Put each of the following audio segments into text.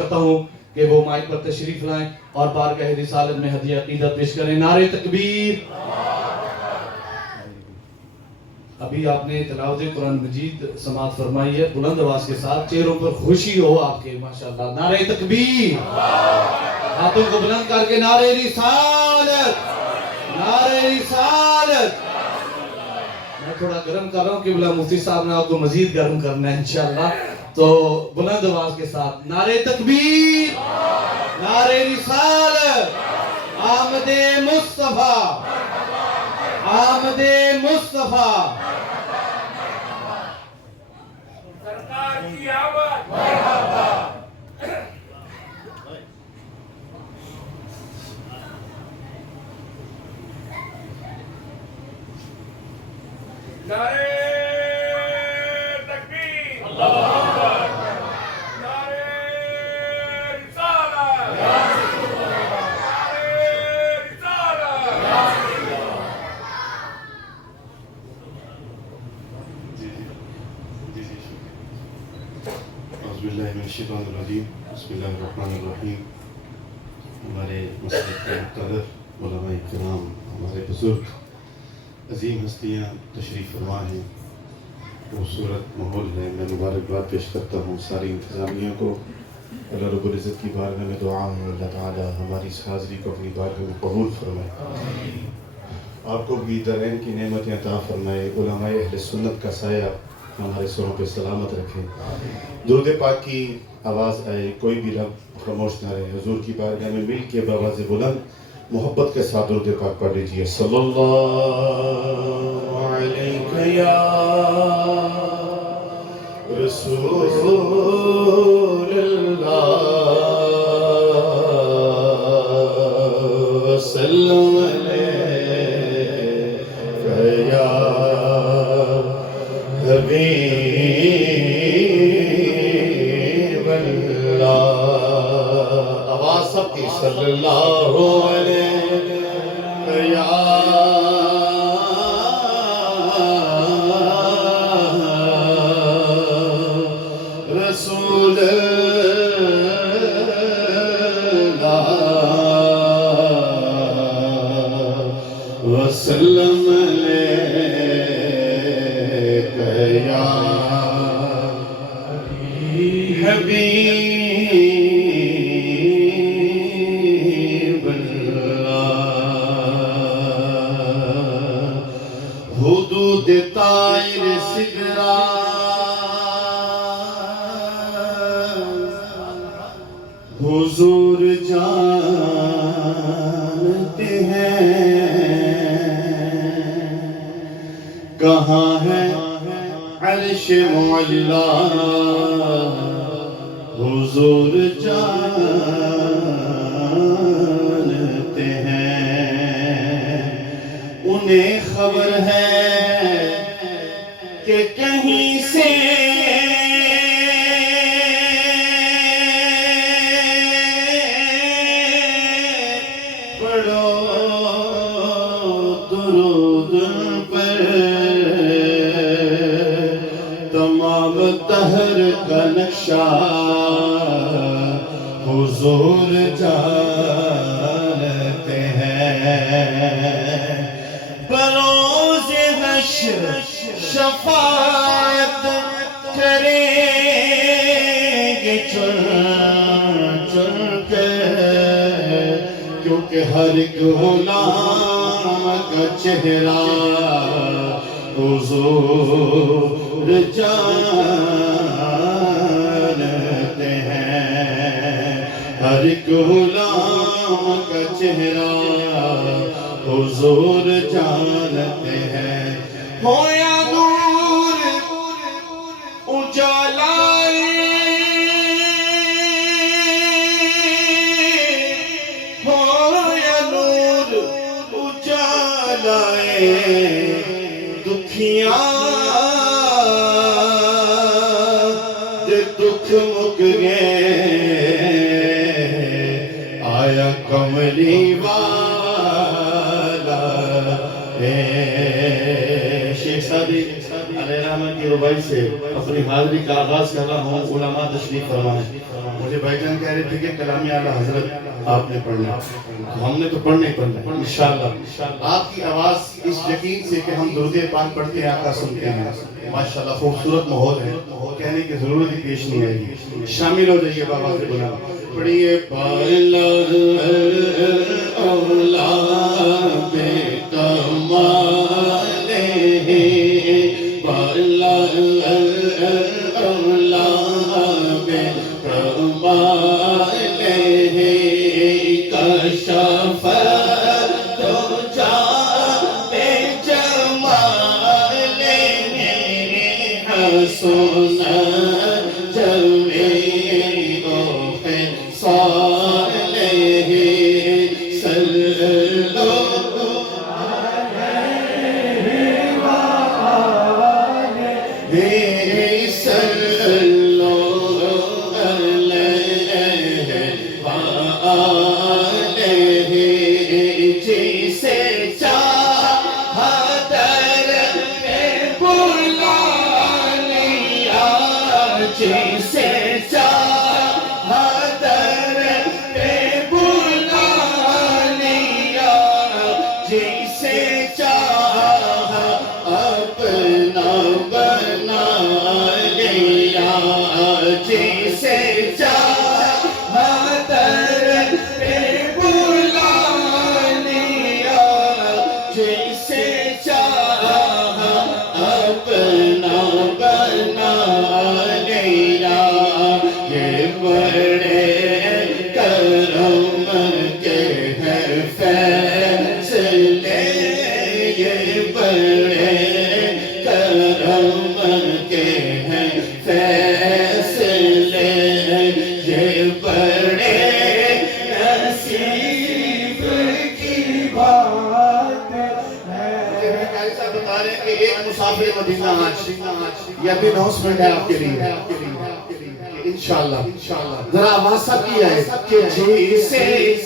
کرتا ہوں کہ وہ مائک پر تشریف لائیں اور بارگاہ رسالت میں ہدیہ عقیدت پیش کریں. نعرہ تکبیر. ابھی آپ نے تلاوت قرآن مجید سماعت فرمائی ہے بلند آواز کے ساتھ, چہروں پر خوشی ہو آپ کے ماشاءاللہ. نعرہ تکبیر. ہاتھوں کو بلند کر کے نعرہ رسالت, نعرہ رسالت. میں تھوڑا گرم کر رہا ہوں کہ بلا مفتی صاحب نے آپ کو مزید گرم کرنا ہے انشاءاللہ. تو بلند آواز کے ساتھ نعرہ تکبیر, نعرہ رسالت, آمد مصطفیٰ, آمد مصطفیٰ. سرکار کی آمد مرحبا. نعرہ تکبیر, اللہ اکبر. نعرہ رسالت, نعرہ رسالت. اعوذ باللہ من الشیطان الرجیم. بسم اللہ الرحمن الرحیم. ہمارے مسجد کے مقتدر علماء کرام, ہمارے بزرگ عظیم ہستیاں تشریف فرما ہیں. خوبصورت ماحول ہے. میں مبارکباد پیش کرتا ہوں ساری انتظامیہ کو. اللہ رب العزت کی بارگاہ میں دعا ہے اللہ تعالی ہماری اس حاضری کو اپنی بارگاہ میں قبول فرمائے. آپ کو بھی درین کی نعمتیں عطا فرمائے. علماء اہل سنت کا سایہ ہمارے سروں پہ سلامت رکھے. درود پاک کی آواز آئے, کوئی بھی لب خاموش نہ رہے. حضور کی بارگاہ میں مل کے بآواز بلند محبت کے ساتھ درود پاک پڑھ لیجیے. صلی اللہ علیہ یا رسول اللہ وسلم علیہ یا حبیب اللہ. آواز سب کی صلی اللہ علیہ یا رسول اللہ وسلم علیہ یا حبیب اللہ. حدود طائر سدرا حضور جانتے ہیں کہاں ہے عرش معلا. حضور جانتے ہیں انہیں خبر ہے کہ کہیں سے پڑھو درود پر تمام دہر کا نقشہ حضور جانتے ہیں. بروز حشر شفاعت کریں گے چن چن کے, کیونکہ ہر ایک غلام کا چہرہ حضور جانتے ہیں. ہر ایک غلام کا چہرہ حضور جانتے ہیں. ہو یا نور اجالائے, ہو یا نور اجالائے, دکھیاں دے دکھ مک گئے, آیا کملی والا شیخ سعدی علیہ رحمت کی ربائی سے اپنی حاضری کا آغاز کر رہا ہوں. علماء تشریف فرمائیں. مجھے بھائی جان کہہ رہے تھے کہ کلام اعلیٰ حضرت آپ نے پڑھنا، ہم نے تو پڑھنا ہی پڑھنا ہے انشاءاللہ۔ آپ کی آواز اس یقین سے کہ ہم درود پاک پڑھتے ہیں، آقا سنتے ہیں، ماشاءاللہ خوبصورت ماحول ہے، کہنے کی ضرورت ہی پیش نہیں آئے گی۔ شامل ہو جائیے بابا سے بنا پڑھیے بالا اولا بے کمال بالا اولا بے کمال کشف تو جا بے جمال حسن جمیل و خصال صلو یہ بھی اناؤنسمنٹ ہے آپ کے لیے انشاءاللہ۔ ذرا آواز سب کی ہے جیسے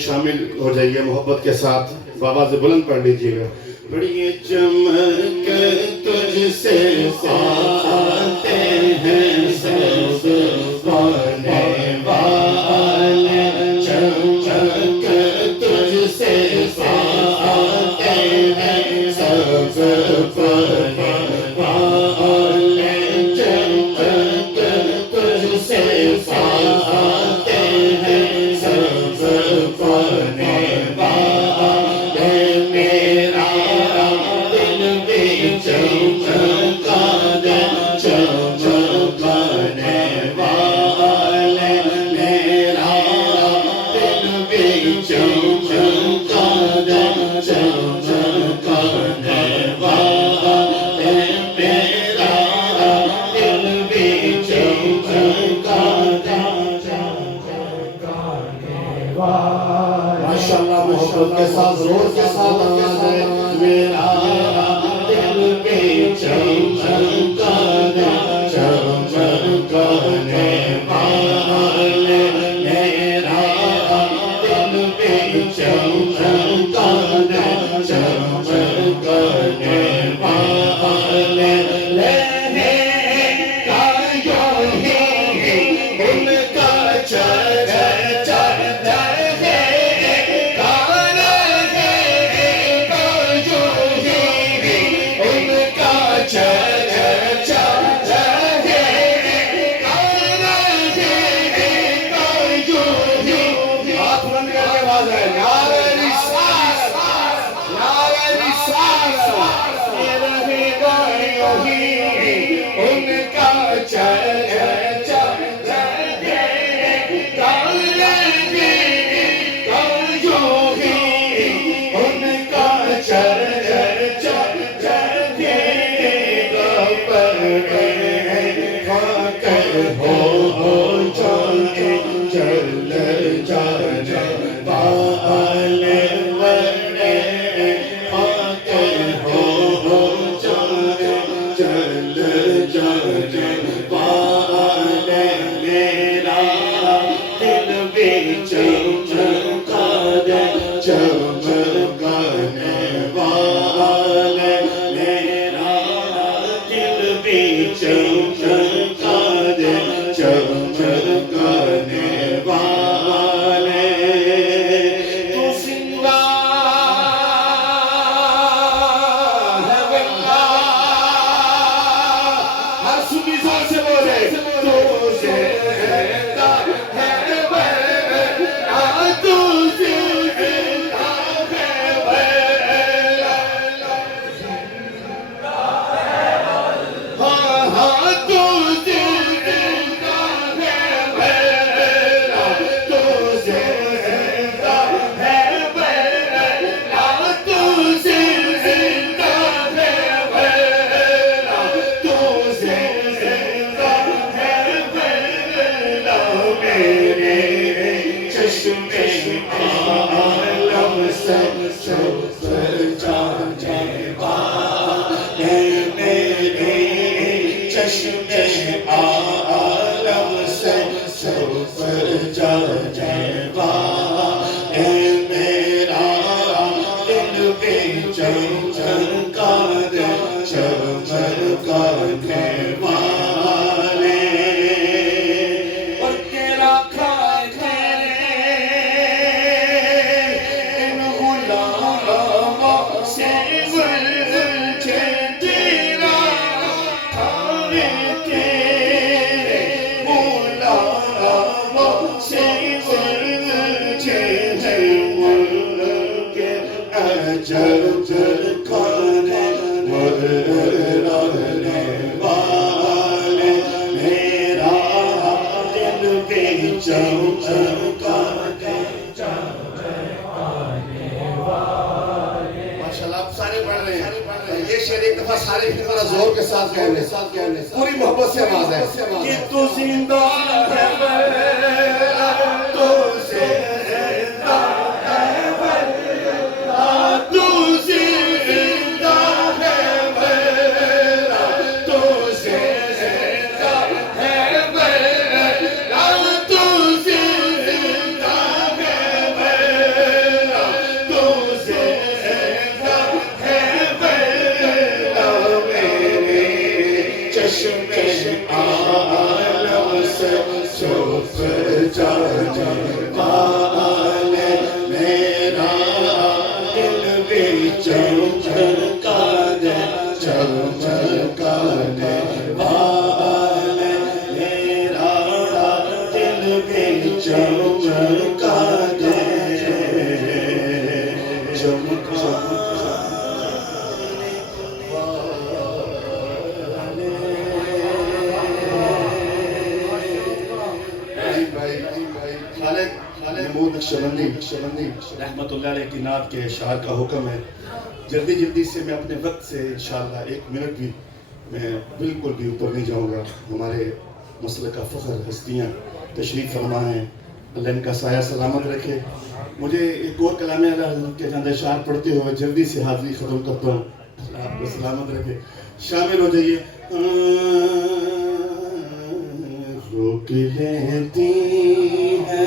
شامل ہو جائیے محبت کے ساتھ، بابا سے بلند پڑھ لیجئے گا بڑی چمک تجھ سے آتے ہیں سب پانے والے چمک تجھ سے آتے ہیں سب پانے والے چمک تجھ سے آتے ہیں سب پانے والے میرا دل بھی چمکا دے چمکانے والے میرا دل بھی چمکا دے چمکانے والے میرا دل بھی چمکا دے ماشاءاللہ محبت کے ساتھ زور کے ساتھ آواز ہے میرا دل بھی چمکا دے چمکانے والے میرا دل بھی چمکا دے چمکانے والے لہے کا یوں ہی ان کا چرچا زور کے ساتھ کہنے پوری محبت سے آواز ہے کہ تو زندہ ہے تو زندہ ہے تو زندہ ہے تو زندہ ہے تو زندہ ہے تو زندہ ہے چشم عالم سے چھپ جانے والے میرا دل بھی چمکانے والے میرا دل بھی چمکانے نقشبندی رحمت اللہ علیہ کی نعت کے اشعار کا حکم ہے. جلدی سے میں اپنے وقت سے انشاءاللہ 1 منٹ بھی میں بالکل بھی اوپر نہیں جاؤں گا. ہمارے مسلک کا فخر ہستیاں تشریف فرما ہیں, اللہ ان کا سایہ سلامت رکھے. مجھے ایک اور کلام اعلیٰ حضرت کے چند اشعار پڑھتے ہوئے جلدی سے حاضری ختم کرتا ہوں. اللہ آپ کو سلامت رکھے. شامل ہو جائیے. روک لیتی ہے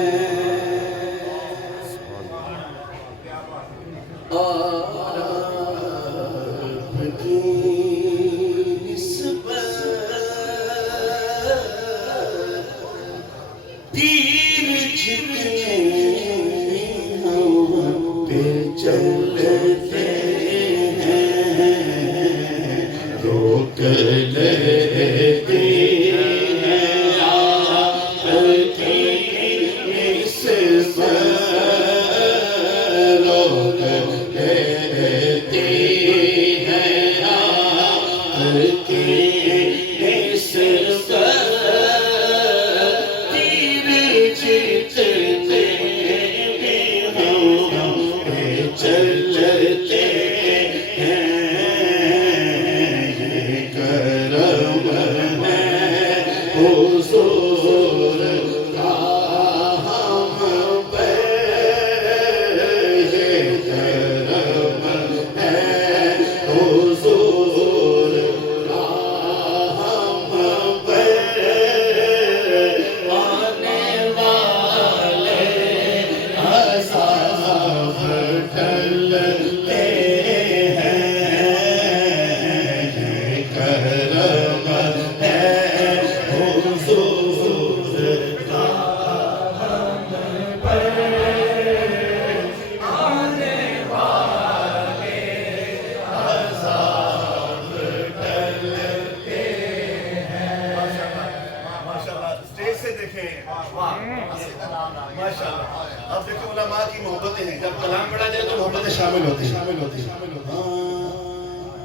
اب دیکھیں علماء کی محبتیں ہیں. جب کلام پڑھا جائے تو محبتیں شامل ہوتی ہیں.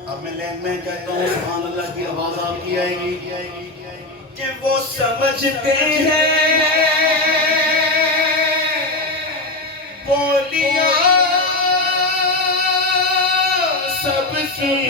اب میں لین میں کہتا ہوں سبحان اللہ کی آواز آپ کی آئے گی کہ وہ سمجھتے ہیں بولیاں سب کی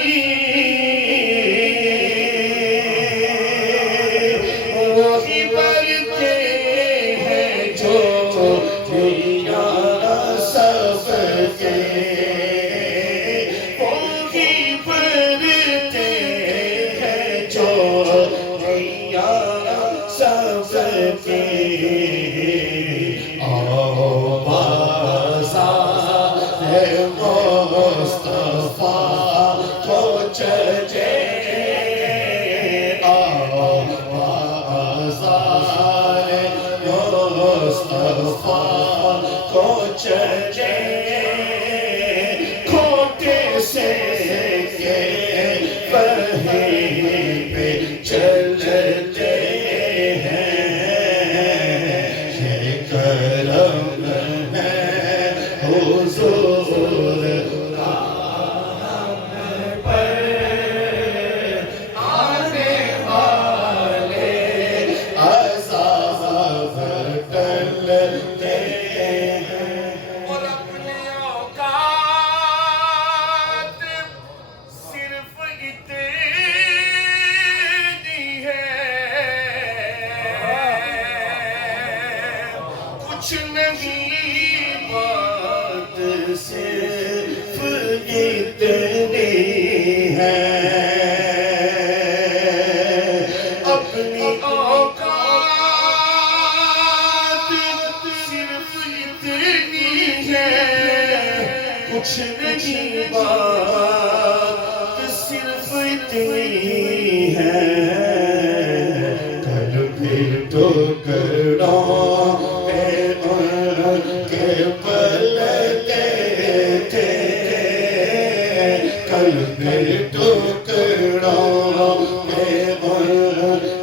بات صرف اتنی ہے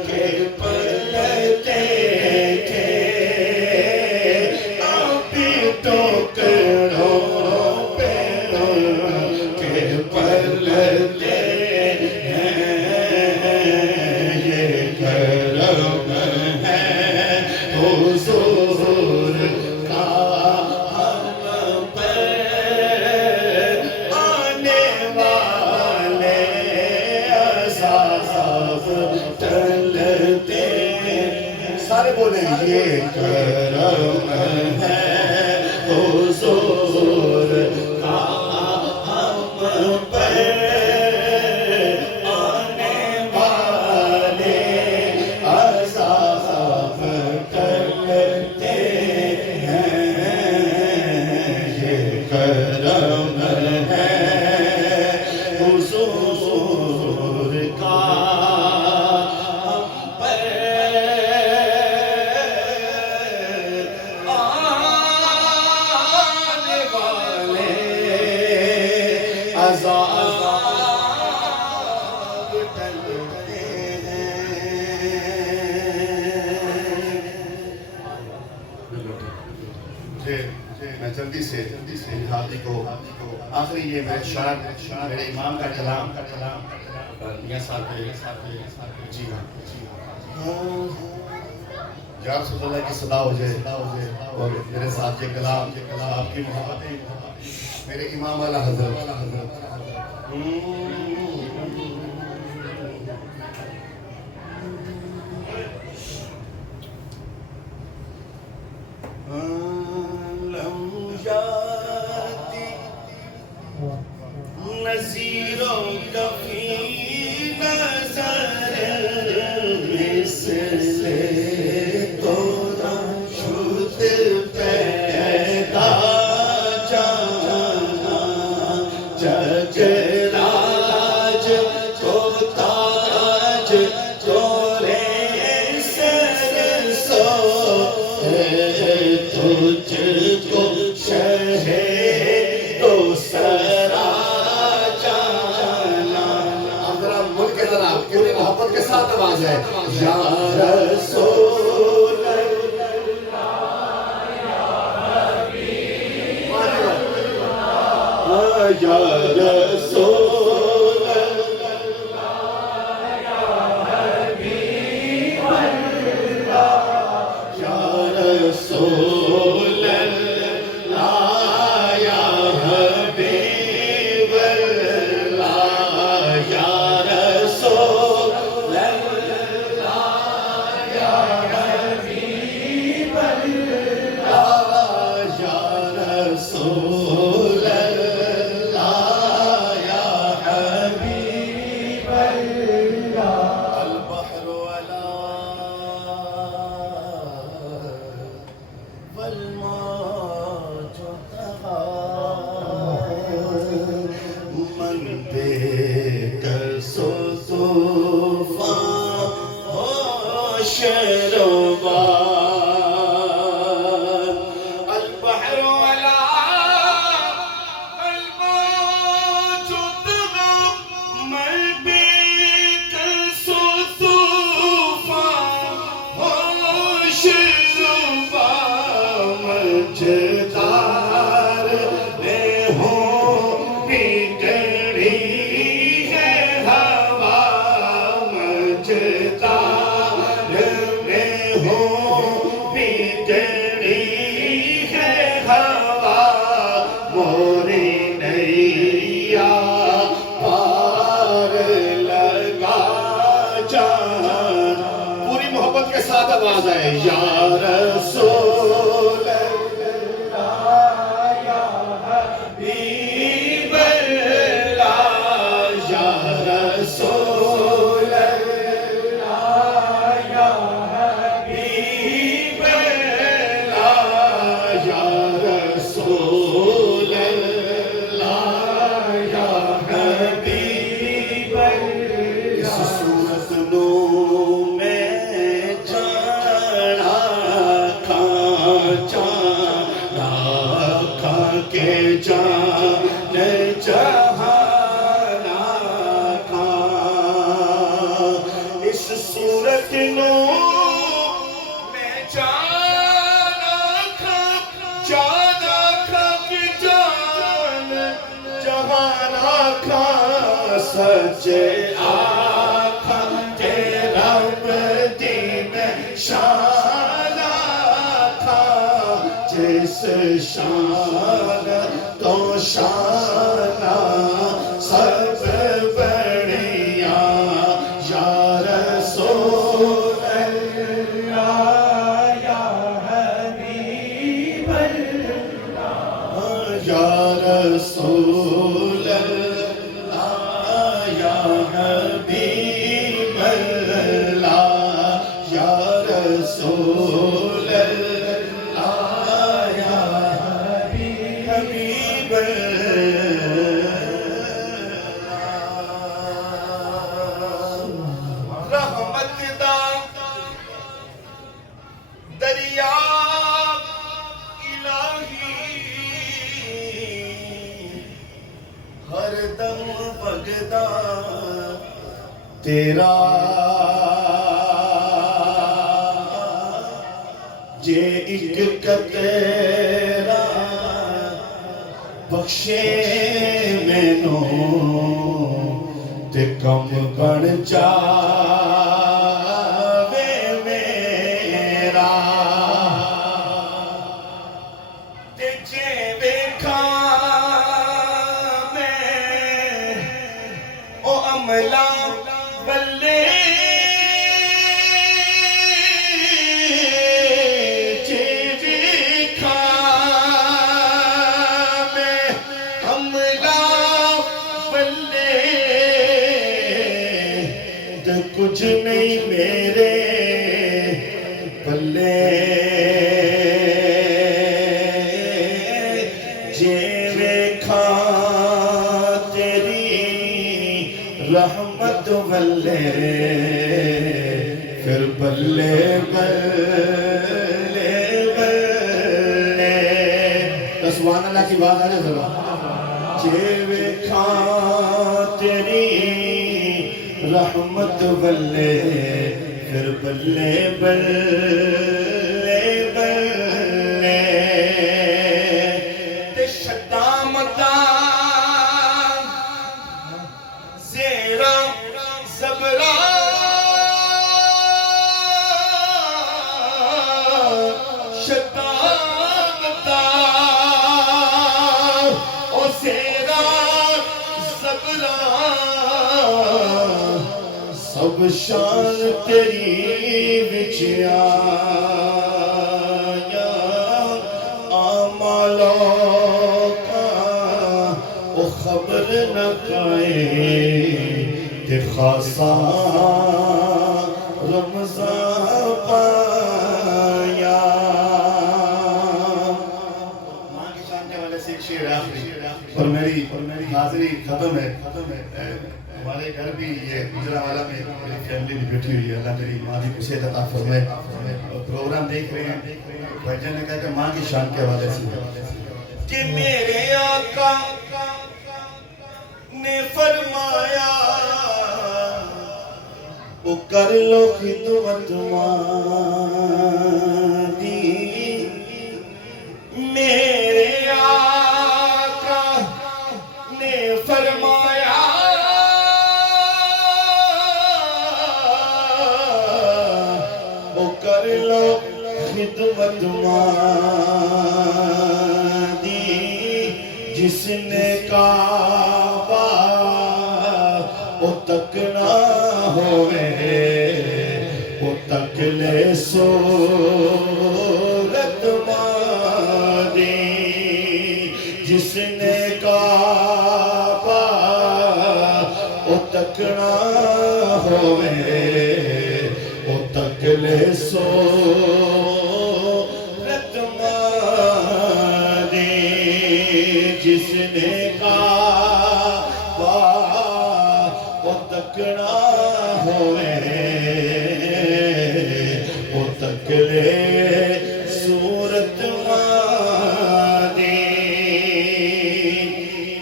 کے پلتے تھے ابھی ٹوکروں پہ کے پلتے ہیں یہ کرم ہے حضور کا ہم پر آنے والے عذاب ٹلتے سارے بولیں یہ کرم ہے حضور کا ہم پر آنے والے عذاب ٹلتے ہیں یہ کرم ہے حضور کا ہم پر آنے والے عذاب ٹلتے ہیں میں جلدی سے حاضری کو آخری یہ میرے شاعر میرے امام کا کلام میاں صاحب جی ہاں یا رسول اللہ کی صدا ہو جائے اور میرے ساتھ یہ کلام آپ کی محبتیں میرے امام والا حضرت نظیروں کا فی نظر مثلے تو شد پیدا جانا جگراج کو تاج چورے سر سو تجھ کو شہ تو سرا جانا اب ذرا ملک کے ذرا پوری محبت کے ساتھ آواز ہے یا رسول اللہ یا رسول یا رسول اللہ یا حبیب اللہ یا رسول اللہ یا حبیب اللہ یا رسول اللہ یا حبیب اللہ البحر ولا والموج من دیکھ سو طوفان ہوش روبان البحر ولا والموج من دیکھ سو طوفان ہوش روبان مجدار نے ہوں بگڑی ہے ہوا مجدار نے ہوں بگڑی ہے ہوا موری نیا پار لگا جان پوری محبت کے ساتھ آواز ہے یا رسول اللہ یا حبیب اللہ یا رسول اللہ یا حبیب اللہ یا رسول اللہ یا حبیب اللہ اس صورت نو میں جانا کھا صورت نو میں جانا کھا کہ جان جہانا کھا سچے آکھا تیرا دین شانا کھا جس شان تو شانہ سب بڑھیا یا رسول اللہ یا حبیب اللہ یا رسول اللہ یا حبیب اللہ یا رسول اللہ یا حبیب اللہ رحمت دا دریا الہی ہر دم بگدا تیرا جے ایک قطرہ بخشے مینوں تے کم بن جاوے میرا تے جے ویکھاں میں او عملہ بلے جے ویکھاں میں عملہ بلے تے کچھ نہیں میرے بلے جے ویکھاں تیری رحمت بلے پھر بلے بلے بلے تو سبحان اللہ کی بات آ رہے ذرا جے ویکھاں تیری رحمت بلے پھر بلے بلے بلے تے شدامتا زیرا زبرا شدامتا او زیرا زبرا سب شان تیری وچ آیا آمالو کا او خبر نہ کائے تے خاصا رمضان پایا ماں کی شان کے والے سے ایک شعر آخری اور میری حاضری ختم ہے ہمارے گھر بھی یہ گجرا والا میں میری فیملی بھی بیٹھی ہوئی ہے اللہ میری ماں کی خوشی عطا فرمائے پروگرام دیکھ رہے ہیں بھائی جان نے کہا کہ ماں کی شان کے حوالے سے کہ میرے آقا نے فرمایا وہ کر لو خدمت ماں میرے آقا نے فرمایا کر لو خدمت ماں دی جس نے کعبہ وہ تک نہ ہوئے وہ تک لے صورت ماں دی جس نے کعبہ وہ تک نہ ہوئے تکلے صورت ماں دی جس نے کعبہ وہ تکنا ہوئے وہ تکلے صورت ماں دی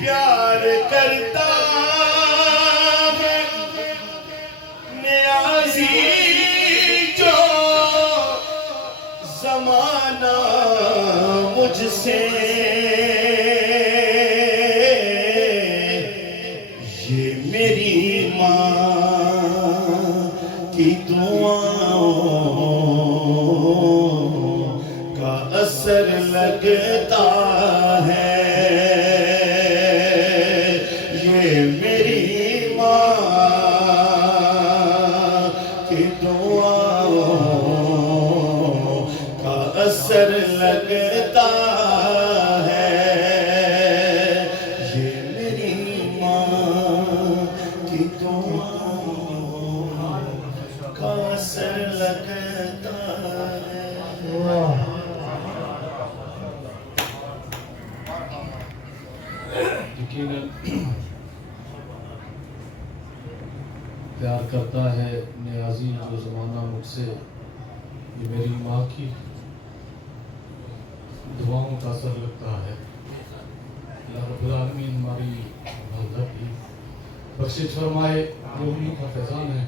پیار کرتا ہے نیازی مجھ سے یہ میری ماں کی دعاؤں کا اثر لگتا ہے یہ میری ماں کی دعاؤں کا اثر لگتا ہے یہ میری ماں کی دعاؤں کا اثر لگتا ہے یقیناً پیار کرتا ہے نیازی جو زمانہ مجھ سے یہ میری ماں کی دعاؤں کا اثر لگتا ہے اللہ رب العالمین ہماری بھلائی کی بخشش فرمائے یہ انہی کا فیضان ہے